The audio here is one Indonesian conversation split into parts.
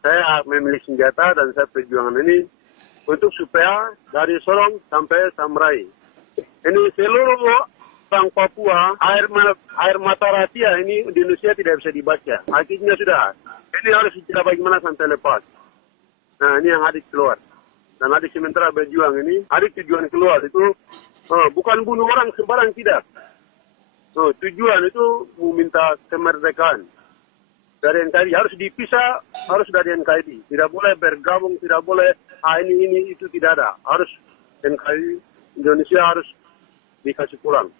Saya memilih senjata dan saya perjuangan ini untuk supaya dari Sorong sampai Samurai. Ini seluruh orang Papua, air mata rahasia ini di Indonesia tidak bisa dibaca. Akhirnya sudah. Ini harus kita bagaimana sampai lepas. Nah, ini yang adik keluar. Dan adik sementara berjuang ini, adik tujuan keluar itu bukan bunuh orang sembarang, tidak. Tujuan itu meminta kemerdekaan. Dari NKRI harus dipisah, harus dari NKRI. Tidak boleh bergabung, tidak boleh ini itu tidak ada. Harus NKRI Indonesia harus dikasih pulang.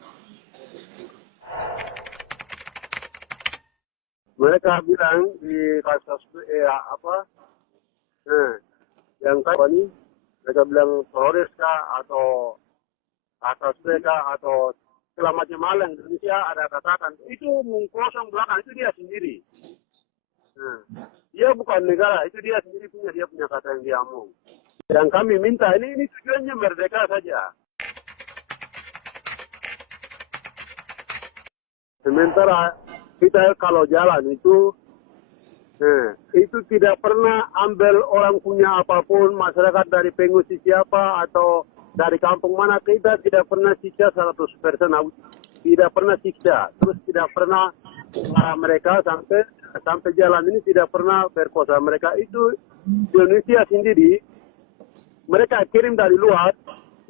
Mereka bilang di kasus yang ini mereka bilang teroris kah atau atas mereka atau segala macam hal yang Indonesia ada katakan itu mengkosong belakang itu dia sendiri. Dia bukan negara, itu dia sendiri dia punya kata yang dia omong. Yang kami minta ini tujuannya merdeka saja. Sementara kita kalau jalan itu tidak pernah ambil orang punya apapun, masyarakat dari pengungsi siapa atau dari kampung mana, kita tidak pernah siksa 100%, tidak pernah siksa, terus tidak pernah mereka sampai jalan ini tidak pernah berkosa mereka. Itu Indonesia sendiri, mereka kirim dari luar,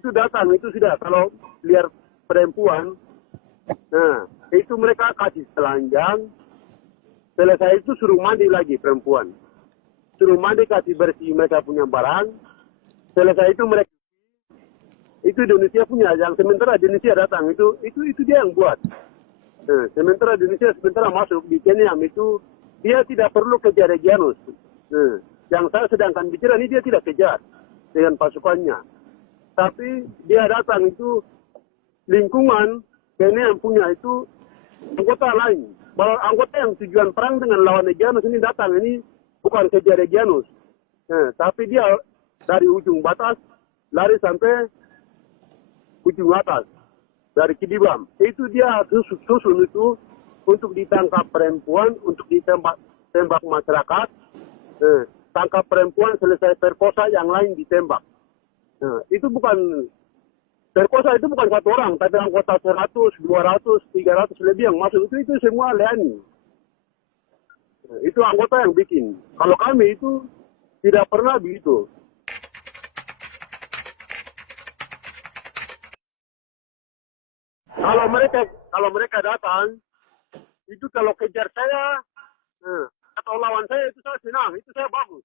itu datang, itu sudah kalau lihat perempuan, itu mereka kasih telanjang, selesai itu suruh mandi lagi perempuan, suruh mandi kasih bersih mereka punya barang, selesai itu mereka itu Indonesia punya, yang sementara Indonesia datang itu dia yang buat. Sementara Indonesia masuk di Kenya itu dia tidak perlu kejar Regianus. Yang saya sedangkan bicara ini dia tidak kejar dengan pasukannya, tapi dia datang itu lingkungan Kenya yang punya itu anggota lain. Bahwa anggota yang tujuan perang dengan lawan Regianus ini datang ini bukan kejar Regianus, tapi dia dari ujung batas lari sampai ujung atas dari Kidibam. Itu dia susun itu untuk ditangkap perempuan, untuk ditembak masyarakat. Tangkap perempuan, selesai perkosa, yang lain ditembak. Itu bukan perkosa, itu bukan satu orang, tapi anggota 100, 200, 300 lebih yang masuk itu semua Leani. Itu anggota yang bikin. Kalau kami itu tidak pernah begitu. Kalau mereka datang, itu kalau kejar saya atau lawan saya itu saya senang, itu saya bagus.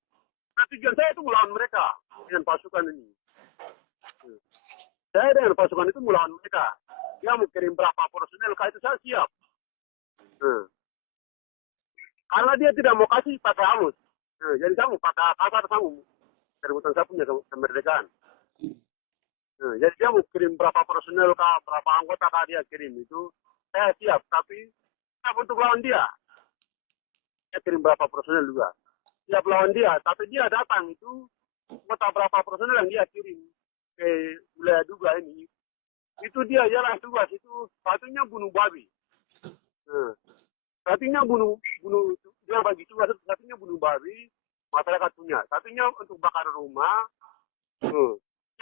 Nah, tujuan saya itu melawan mereka dengan pasukan ini. Saya dengan pasukan itu melawan mereka. Dia mau kirim berapa personel, itu saya siap. Karena dia tidak mau kasih pakai halus. Jadi saya mau pakai kasar, saya mau kerebutan saya punya kemerdekaan. Jadi dia mau kirim berapa personel kah, berapa anggota kah dia kirim itu, saya siap. Tapi siap untuk lawan dia. Dia kirim berapa personel juga. Siap lawan dia, tapi dia datang itu, anggota berapa personel yang dia kirim ke wilayah Duga ini. Itu dia jalan tugas, itu satunya bunuh babi. Satunya bunuh, dia bagi tugas, satunya bunuh babi, masyarakat punya. Satunya untuk bakar rumah.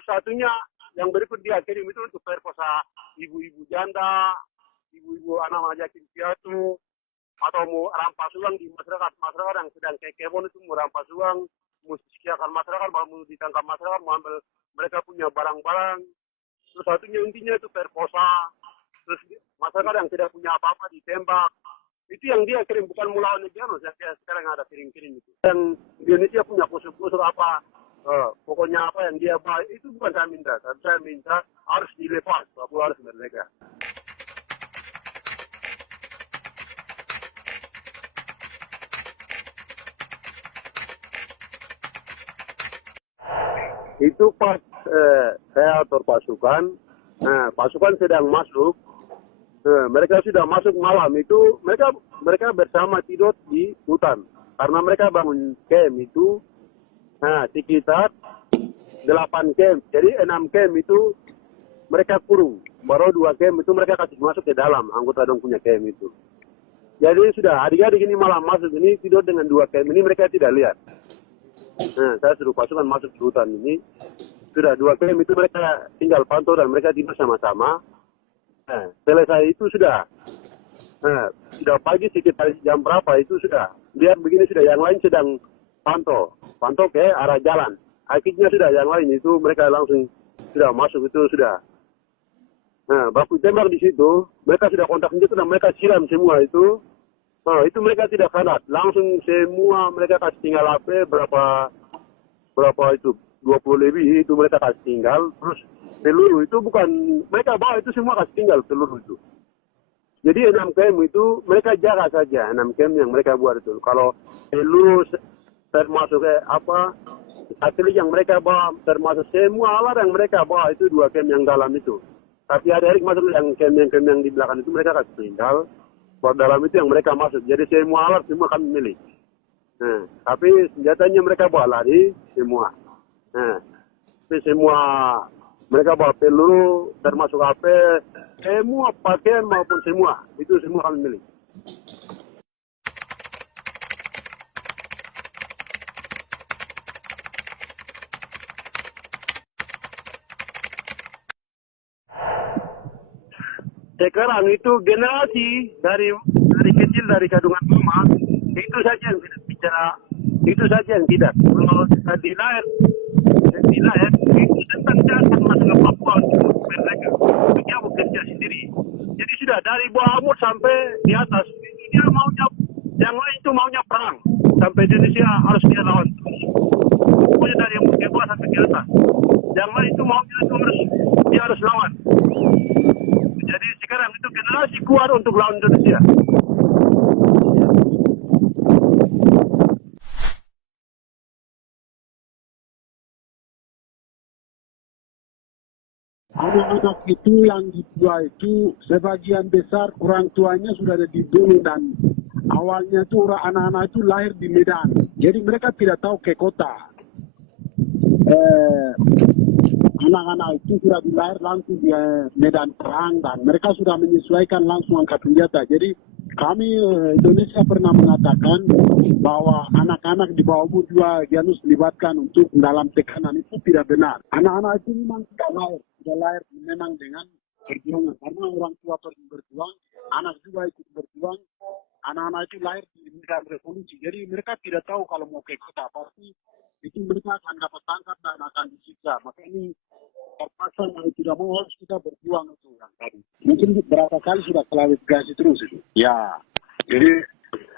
Satunya yang berikut dia kirim itu untuk perkosa ibu-ibu janda, ibu-ibu anak yatim piatu, atau mau rampas uang di masyarakat yang sedang kebon itu mau rampas uang, mau sekiakan masyarakat, mau ditangkap masyarakat, mau ambil mereka punya barang-barang. Terus satunya intinya itu perkosa, terus masyarakat yang tidak punya apa-apa ditembak. Itu yang dia kirim, bukan melawan Regianus yang sekarang ada kirim-kirim itu. Yang Indonesia punya kusur-kusur apa, pokoknya apa yang dia baik itu bukan saya minta, tapi saya minta harus dilepas, Papua harus merdeka. Itu pas saya atur pasukan, pasukan sedang masuk, mereka sudah masuk malam itu, mereka bersama tidur di hutan, karena mereka bangun camp itu, sekitar 8 camp, jadi 6 camp itu mereka kurung, baru 2 camp itu mereka kasih masuk ke dalam, anggota dong punya camp itu. Jadi sudah adik-adik ini malam masuk ini tidur dengan 2 camp ini mereka tidak lihat. Nah, saya suruh pasukan masuk ke hutan ini. Sudah 2 km itu mereka tinggal pantau dan mereka tidur sama-sama. Nah, selesai itu sudah. Nah, sudah pagi sekitar jam berapa itu sudah. Lihat begini sudah, yang lain sedang pantau ke arah jalan. Akhirnya sudah yang lain itu mereka langsung sudah masuk itu sudah. Nah, baku tembak di situ, mereka sudah kontak senjata dan mereka siram semua itu. Nah, itu mereka tidak kanat, langsung semua mereka kasih tinggal HP berapa itu 20 lebih itu mereka kasih tinggal. Terus peluru itu bukan mereka bawa, itu semua kasih tinggal peluru itu. Jadi 6 KM itu mereka jaga saja, 6 KM yang mereka buat itu. Kalau peluru termasuk satelit yang mereka bawa, termasuk semua alat yang mereka bawa itu 2 KM yang dalam itu. Tapi ada masuk yang KM yang di belakang itu mereka kasih tinggal. Buat dalam itu yang mereka masuk. Jadi semua alat semua kami milik. Nah, tapi senjatanya mereka bawa lari semua. Nah, tapi semua mereka bawa peluru, termasuk HP, semua pakaian maupun semua. Itu semua kami milik. Sekarang itu generasi dari kecil dari kandungan mama itu saja yang tidak bicara, itu saja yang tidak. Kalau di lahir itu tentang dasar masalah Papua untuk mereka. Dia bekerja sendiri. Jadi sudah dari bawah umur sampai di atas dia maunya, yang lain itu maunya perang sampai Indonesia harus dia lawan. Pokoknya dari yang ke bawah sampai ke atas. Yang lain itu maunya itu dia harus lawan. Jadi sekarang itu generasi kuat untuk lawan Indonesia. Anak-anak itu yang dijual itu sebagian besar orang tuanya sudah ada dibunuh, dan awalnya itu anak-anak itu lahir di Medan. Jadi mereka tidak tahu ke kota. Anak-anak itu sudah dilahir langsung di medan perang dan mereka sudah menyesuaikan langsung angkat senjata. Jadi kami Indonesia pernah mengatakan bahwa anak-anak di bawah umur juga harus dilibatkan untuk dalam tekanan, itu tidak benar. Anak-anak itu memang sudah lahir memang dengan perjuangan, karena orang tua pergi berjuang, anak juga ikut berjuang. Anak-anak itu lahir di medan revolusi, jadi mereka tidak tahu kalau mau ke kota pasti itu mereka akan dapat tangkap dan akan disiksa. Maka ini terpaksa mau tidak mau harus kita berjuang itu yang tadi. Mungkin berapa kali sudah klarifikasi terus itu. Ya, jadi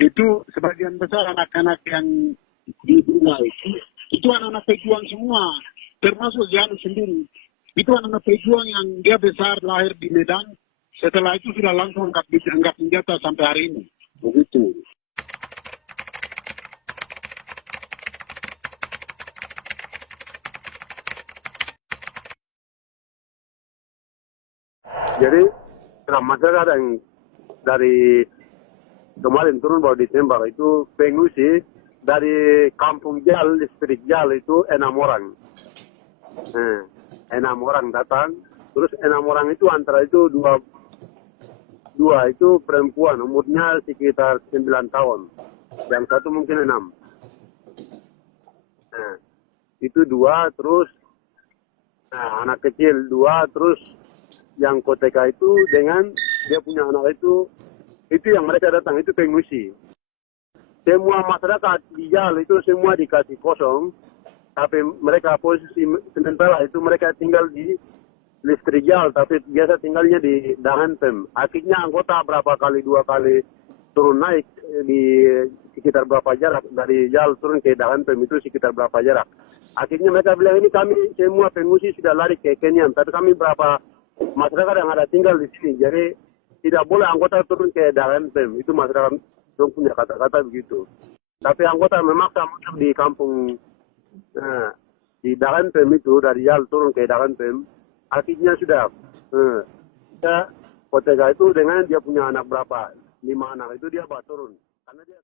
itu sebagian besar anak-anak yang di rumah itu anak-anak pejuang semua, termasuk Janus sendiri. Itu anak-anak pejuang yang dia besar lahir di Medan, setelah itu sudah langsung angkat senjata sampai hari ini. Begitu. Jadi masyarakat yang dari kemarin turun baru ditembak itu pengungsi dari kampung Jal, distrik Jal itu 6 orang. 6 orang datang, terus 6 orang itu antara itu dua itu perempuan, umurnya sekitar 9 tahun. Yang satu mungkin 6. Itu 2, terus anak kecil 2, terus yang koteka itu dengan dia punya anak itu yang mereka datang itu pengungsi. Semua masyarakat di Jal itu semua dikasih kosong, tapi mereka posisi sementara itu mereka tinggal di listrik Jal, tapi biasa tinggalnya di Dahantem. Akhirnya anggota berapa kali 2 kali turun naik di sekitar berapa jarak dari Jal turun ke Dahantem itu sekitar berapa jarak. Akhirnya mereka bilang ini kami semua pengungsi sudah lari ke Kenya, tapi kami berapa masyarakat yang ada tinggal di sini, jadi tidak boleh anggota turun ke Dahantem. Itu masyarakat yang punya kata-kata begitu. Tapi anggota memaksa masuk di kampung di Dahantem itu, dari Jal turun ke Dahantem. Akhirnya sudah koteka itu dengan dia punya anak berapa 5 anak itu dia bawa turun karena dia